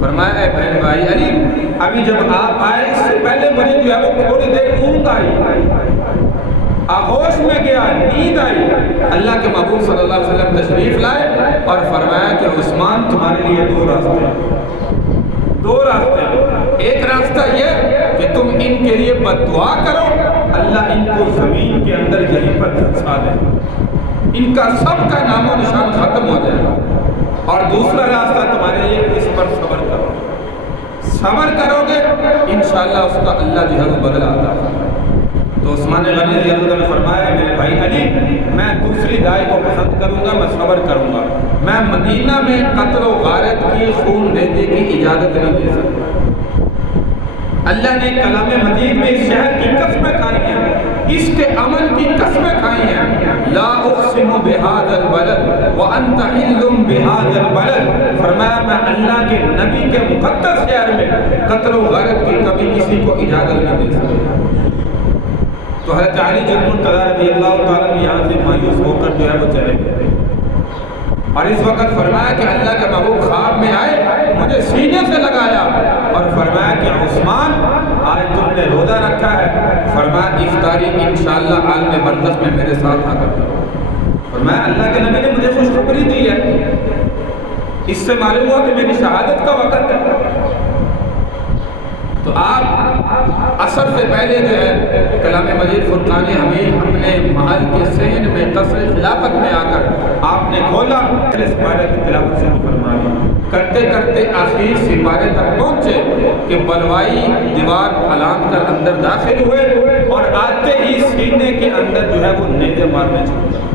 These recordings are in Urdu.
فرمایا اے بہن بھائی علی ابھی جب آپ آئے اس سے پہلے مجھے جو ہے وہ تھوڑی دیر اونگ آئی، آغوش میں گیا، نیند آئی۔ اللہ کے محبوب صلی اللہ علیہ وسلم تشریف لائے اور فرمایا کہ عثمان تمہارے لیے دو راستے ہیں، دو راستے ہیں۔ ایک راستہ یہ کہ تم ان کے لیے بد دعا کرو، اللہ ان کو زمین کے اندر یہیں پر دھنسا دے، ان کا سب کا نام و نشان ختم ہو جائے گا۔ اور دوسرا راستہ تمہارے لیے اس پر صبر کرو، صبر کرو گے انشاءاللہ اس کا اللہ جو ہے وہ بدلہ عطا فرمائے۔ تو عثمان غنی رضی اللہ عنہ نے فرمایا میرے بھائی علی میں دوسری رائے کو پسند کروں گا، میں صبر کروں گا، میں مدینہ میں قتل و غارت کی خون دینے کی اجازت نہیں دے سکتا۔ اللہ نے کلام مجید میں اس شہر کی قسمیں کھائی ہیں، اس کے امن کی قسمیں کھائی ہیں، لا اقسم بہذا البلد وانت حل بہذا البلد، فرمایا میں اللہ کے نبی کے مقدس شہر میں قتل و غارت کی کبھی کسی کو اجازت نہیں دے سکتا۔ تو حضرت علی جل مرتضیٰ رضی اللہ تعالیٰ نے یہاں سے مایوس ہو کر جو ہے وہ چلے گئے، اور اس وقت فرمایا کہ اللہ کے محبوب خواب میں آئے، مجھے سینے سے لگایا اور فرمایا کہ عثمان آج تم نے روزہ رکھا ہے، فرمایا افطاری انشاءاللہ عالم برزخ میں میرے ساتھ آ کر، فرمایا اللہ کے نبی نے مجھے خوشخبری دی ہے، اس سے معلوم ہوا کہ میری شہادت کا وقت ہے۔ تو آپ عصر سے پہلے جو ہے کلام مجید فرقان حمید اپنے محل کے صحن میں قصر خلافت میں آ کر آپ نے کھولا، اس سپارے کی تلاوت سے فرمایا، کرتے کرتے آخری سپارے تک پہنچے کہ بلوائی دیوار پھلانگ کر اندر داخل ہوئے اور آتے ہی سینے کے اندر جو ہے وہ نیزے مارنے چھوڑا۔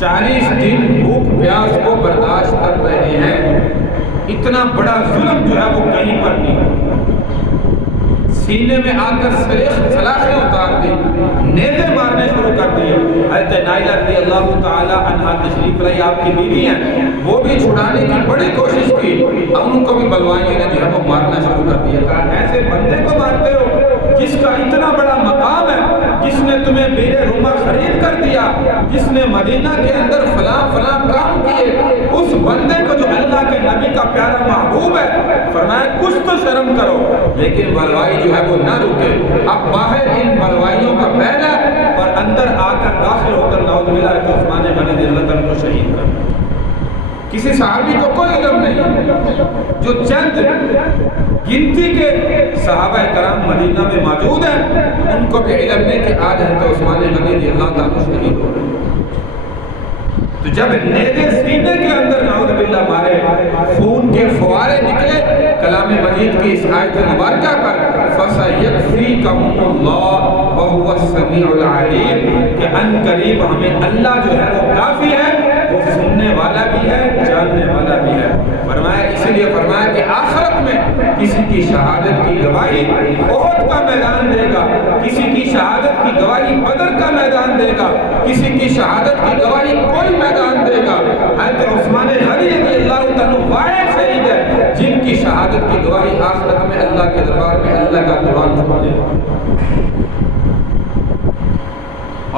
40 دن بھوک پیاس کو برداشت کر رہے ہیں، اتنا بڑا ظلم جو ہے وہ کہیں پر نہیں۔ سینے میں آ کر سلاخیں اتار دی، نیزے مارنے شروع کر دیے۔ حضرت نائلہ رضی اللہ تعالی عنہا تشریف لائی، آپ کی بیوی ہیں، وہ بھی چھڑانے کی بڑی کوشش کی، اب ان کو بھی بلوائیوں نے جو ہے وہ مارنا شروع کر دیا۔ کہا ایسے بندے کو مارتے ہو جس کا اتنا بڑا مقام ہے، جس نے تمہیں بیر روما خرید کر دیا، جس نے مدینہ کے اندر فلاں فلاں کام کیے، اس بندے کو جو اللہ کے نبی کا پیارا محبوب ہے، فرمایا کچھ تو شرم کرو۔ لیکن بلوائی جو ہے وہ نہ رکے، اب باہر ان بلوائیوں کا پہلا اور اندر آ کر داخل ہو کر نعوذ باللہ کہ عثمان غنی رضی اللہ عنہ کو شہید کر۔ کسی صحابی کو کوئی علم نہیں، جو چند گنتی کے صحابہ کرام مدینہ میں موجود ہیں ان کو بھی علم نہیں کہ آج حضرت عثمان غنی رضی اللہ عنہ شہید ہو رہے ہیں۔ تو جب نیزے سینے کے اندر نعوذ باللہ مارے، خون کے فوارے نکلے، کلام مجید کی اس آیت مبارکہ پر فَسَيَكْفِيكَهُمُ اللَّهُ وَهُوَ السَّمِيعُ الْعَلِيمُ کہ ان قریب ہمیں اللہ جو ہے وہ کافی ہے، وہ سننے والا بھی ہے، جاننے والا بھی ہے۔ فرمایا اسی لیے فرمایا کہ آخرت میں کسی کی شہادت کی گواہی احد کا میدان دے گا، کسی کی شہادت کی گواہی بدر کا میدان دے گا، کسی کی شہادت کی گواہی کوئی میدان دے گا۔ حضرت عثمان غنی رضی اللہ عنہ واحد شہید ہے جن کی شہادت کی گواہی آخرت میں اللہ کے دربار میں اللہ کا قرآن سمجھے گا۔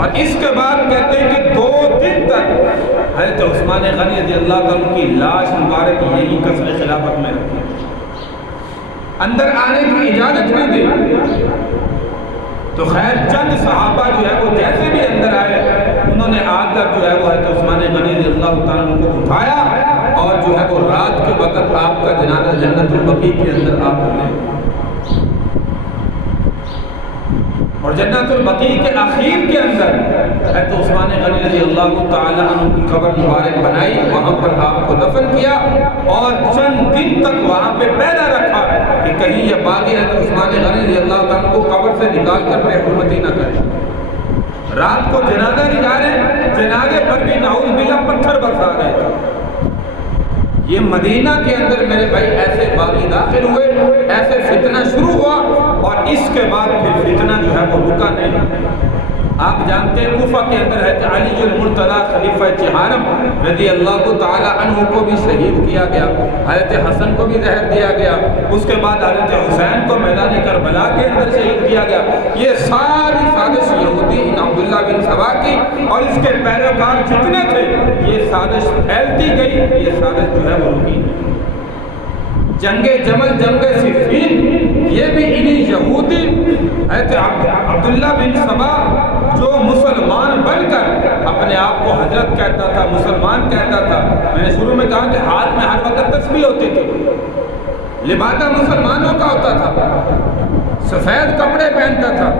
اور اس کے بعد کہتے ہیں کہ 2 دن تک حضرت عثمان غنی رضی اللہ عنہ کی لاش مبارک یہی قصر خلافت میں رکھی، اندر آنے کی اجازت نہیں دی۔ تو خیر چند صحابہ جو ہے وہ جیسے بھی اندر آئے انہوں نے آ کر جو ہے وہ حضرت عثمان غنی رضی اللہ تعالیٰ عنہ کو اٹھایا اور جو ہے وہ رات کے وقت آپ کا جنازہ جنت البقیع کے اندر آپ نے، اور جنت البقیع کے اخیر کے اندر حضرت عثمان غنی رضی اللہ تعالیٰ عنہ کی قبر مبارک بنائی، وہاں پر آپ کو دفن کیا اور چند دن تک وہاں پہ پہرا رکھا کہ کہیں یہ باغی حضرت عثمان غنی رضی اللہ تعالیٰ عنہ کو قبر سے نکال کر بے حرمتی نہ کرے۔ رات کو جنازہ نکالے، جنازے پر بھی نعوذ باللہ پتھر برسا رہے تھے۔ یہ مدینہ کے اندر میرے بھائی ایسے باغی داخل ہوئے، ایسے فتنہ شروع ہوا اور اس کے بعد پھر فتنہ جو ہے وہ رکا نہیں۔ آپ جانتے ہیں کوفہ کے اندر حضرت علی المرتضیٰ خلیفہ چہارم رضی اللہ تعالی عنہ کو بھی شہید کیا گیا، حضرت حسن کو بھی زہر دیا گیا، اس کے بعد حضرت حسین کو میدان کربلا کے اندر شہید کیا گیا۔ یہ ساری سازش یہودی عبداللہ بن سبا کی اور اس کے پیروکار جتنے تھے، یہ سازش پھیلتی گئی، یہ سازش جو ہے وہ رکی۔ جنگ جمل، جنگ صفین، یہ بھی انہی یہودی حضرت عبداللہ بن سبا جو مسلمان بن کر اپنے آپ کو حضرت کہتا تھا، مسلمان کہتا تھا. میں نے شروع میں کہا کہ ہاتھ میں ہر وقت تسبیح ہوتی تھی، لبادہ مسلمانوں کا ہوتا تھا، سفید کپڑے پہنتا تھا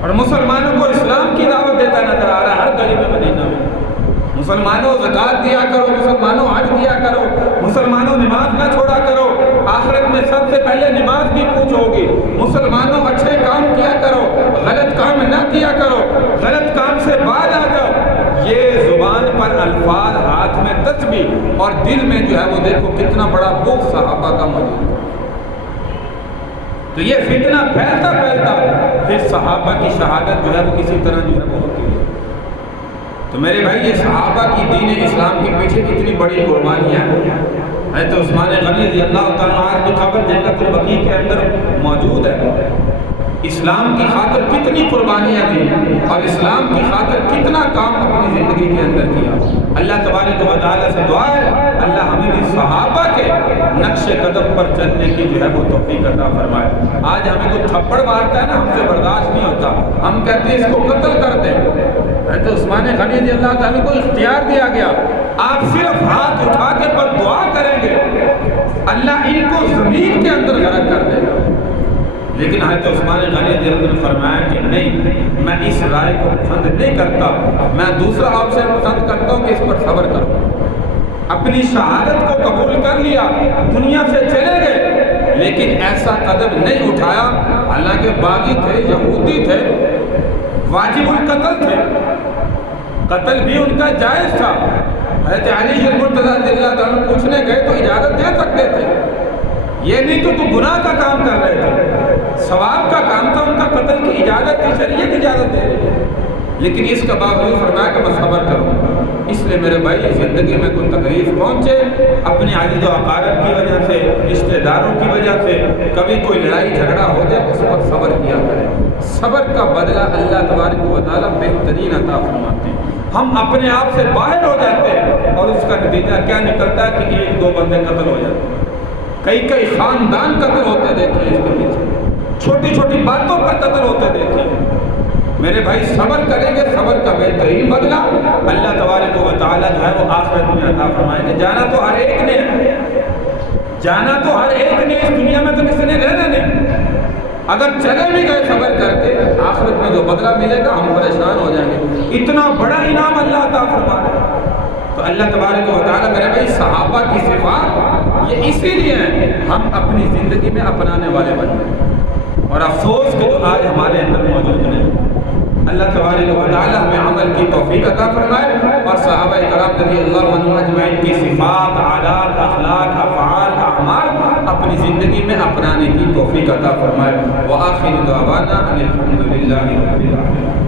اور مسلمانوں کو اسلام کی دعوت دیتا نظر آ رہا ہر گلی میں مدینہ میں. مسلمانوں زکوٰۃ دیا کرو، مسلمانوں حج دیا کرو، مسلمانوں نماز نہ چھوڑا کرو، آخرت میں سب سے پہلے نماز کی پوچھ ہوگی. مسلمانوں اچھے کام کیا کرو، غلط کام نہ کیا کرو، غلط کام سے باز آ جاؤ. یہ زبان پر الفاظ، ہاتھ میں تسبیح اور دل میں جو ہے وہ دیکھو کتنا بڑا بغض صحابہ کا موجود. تو یہ فتنہ پھیلتا پھیلتا پھر صحابہ کی شہادت جو ہے وہ کسی طرح جو ہے وہ ہوتی ہے. تو میرے بھائی یہ صحابہ کی دین اسلام کے پیچھے اتنی بڑی قربانیاں ہیں. حضرت عثمان غنی رضی اللہ تعالیٰ عنہ کی قبر جنت البقیع کے اندر موجود ہے. اسلام کی خاطر کتنی قربانیاں دی اور اسلام کی خاطر کتنا کام اپنی زندگی کے اندر کیا. اللہ تبارک و تعالیٰ سے دعا ہے اللہ ہمیں بھی صحابہ کے نقش قدم پر چلنے کی جو ہے وہ توفیق عطا فرمائے. آج ہمیں کوئی تھپڑ مارتا ہے نا، ہم سے برداشت نہیں ہوتا، ہم کہتے ہیں اس کو قتل کر دیں. حضرت عثمان غنی رضی اللہ تعالیٰ کو اختیار دیا گیا، آپ صرف ہاتھ اٹھا کے پر دعا کریں گے اللہ ان کو زمین کے اندر غرق کر دے گا. لیکن حضرت عثمان غنی رضی اللہ عنہ نے فرمایا کہ نہیں، میں اس رائے کو پسند نہیں کرتا، میں دوسرا آپشن پسند کرتا ہوں کہ اس پر صبر کروں. اپنی شہادت کو قبول کر لیا، دنیا سے چلے گئے، لیکن ایسا قدم نہیں اٹھایا. حالانکہ باغی تھے، یہودی تھے، واجب القتل تھے، قتل بھی ان کا جائز تھا. حضرت علی المرتضیٰ رضی اللہ عنہ پوچھنے گئے تو اجازت دے سکتے تھے، یہ نہیں تو گناہ کا کام کر رہے تھے، ثواب کا کام تھا، ان کا قتل کی اجازت تھی، شریعت اجازت دے رہی ہے. لیکن اس کا باوجود فرمایا کہ میں صبر کروں. اس لیے میرے بھائی زندگی میں کوئی تکلیف پہنچے، اپنی عجز و حقارت کی وجہ سے، رشتہ داروں کی وجہ سے، کبھی کوئی لڑائی جھگڑا ہو جائے، اس پر صبر کیا کریں. صبر کا بدلہ اللہ تبارک و تعالیٰ بہترین عطا فرماتے ہیں. ہم اپنے آپ سے باہر ہو جاتے ہیں اور اس کا نتیجہ کیا نکلتا ہے کہ ایک دو بندے قتل ہو جاتے ہیں، کئی خاندان قتل ہوتے دیکھے ہیں، اس کے پیچھے چھوٹی چھوٹی باتوں پر قتل ہوتے دیکھے ہیں. میرے بھائی صبر کریں گے، صبر کا بہترین بدلہ اللہ تبارک و تعالیٰ جو ہے وہ آخرت میں عطا فرمائیں گے. جانا تو ہر ایک نے، جانا تو ہر ایک نے، اس دنیا میں تو کسی نے رہنا نہیں. اگر چلے بھی گئے صبر کر کے، آخرت میں جو بدلہ ملے گا ہم پریشان ہو جائیں گے. اتنا بڑا انعام اللہ عطا فرما رہا ہے. تو اللہ تبارک و تعالیٰ میرے بھائی صحابہ کی صفات یہ اسی لیے ہیں ہم اپنی زندگی میں اپنانے والے بن گئے. اور افسوس کہ جو آج ہمارے اندر موجود نہیں. اللہ تبارک و تعالیٰ ہمیں عمل کی توفیق عطا فرمائے اور صحابہ کرام رضی اللہ عنہم اجمعین کی صفات، عادات، اخلاق، افعال، اعمال اپنی زندگی میں اپنانے کی توفیق عطا فرمائے. وآخر دعوانا ان الحمد للہ رب العالمین.